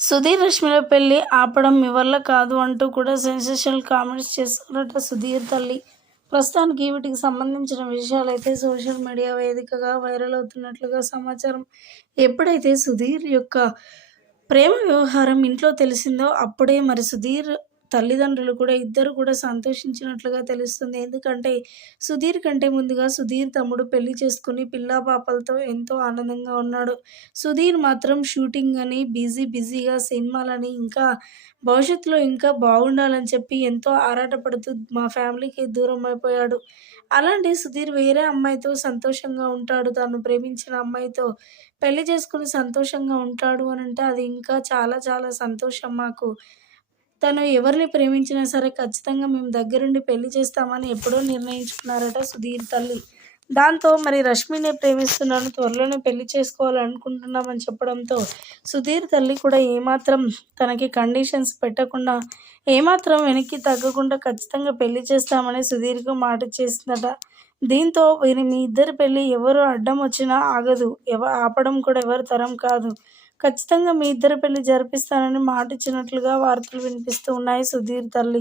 సుధీర్ రష్మిల పెళ్ళి ఆపడం మీ వల్ల కాదు అంటూ కూడా సెన్సేషనల్ కామెంట్స్ చేస్తున్నారట సుధీర్ తల్లి. ప్రస్తుతానికి వీటికి సంబంధించిన విషయాలైతే సోషల్ మీడియా వేదికగా వైరల్ అవుతున్నట్లుగా సమాచారం. ఎప్పుడైతే సుధీర్ యొక్క ప్రేమ వ్యవహారం ఇంట్లో తెలిసిందో అప్పుడే మరి సుధీర్ తల్లిదండ్రులు కూడా ఇద్దరు కూడా సంతోషించినట్లుగా తెలుస్తుంది. ఎందుకంటే సుధీర్ కంటే ముందుగా సుధీర్ తమ్ముడు పెళ్ళి చేసుకుని పిల్లా పాపలతో ఎంతో ఆనందంగా ఉన్నాడు. సుధీర్ మాత్రం షూటింగ్ అని బిజీ బిజీగా సినిమాలని ఇంకా భవిష్యత్తులో ఇంకా బాగుండాలని చెప్పి ఎంతో ఆరాటపడుతూ మా ఫ్యామిలీకి దూరం అయిపోయాడు. అలాంటి సుధీర్ వేరే అమ్మాయితో సంతోషంగా ఉంటాడు. తను ప్రేమించిన అమ్మాయితో పెళ్ళి చేసుకుని సంతోషంగా ఉంటాడు అని అంటే అది ఇంకా చాలా చాలా సంతోషం మాకు. తను ఎవరిని ప్రేమించినా సరే ఖచ్చితంగా మేము దగ్గరుండి పెళ్ళి చేస్తామని ఎప్పుడో నిర్ణయించుకున్నారట సుధీర్ తల్లి. దాంతో మరి రష్మిని ప్రేమిస్తున్నాను త్వరలోనే పెళ్ళి చేసుకోవాలనుకుంటున్నామని చెప్పడంతో సుధీర్ తల్లి కూడా ఏమాత్రం తనకి కండిషన్స్ పెట్టకుండా ఏమాత్రం వెనక్కి తగ్గకుండా ఖచ్చితంగా పెళ్ళి చేస్తామని సుధీర్కు మాట చేసిందట దీంతో వీరి మీ ఇద్దరి పెళ్ళి ఎవరు అడ్డం వచ్చినా ఆగదు ఎవ ఆపడం కూడా ఎవరి తరం కాదు. ఖచ్చితంగా మీ ఇద్దరి పెళ్ళి జరిపిస్తానని మాట ఇచ్చినట్లుగా వార్తలు వినిపిస్తూ ఉన్నాయి సుధీర్ తల్లి.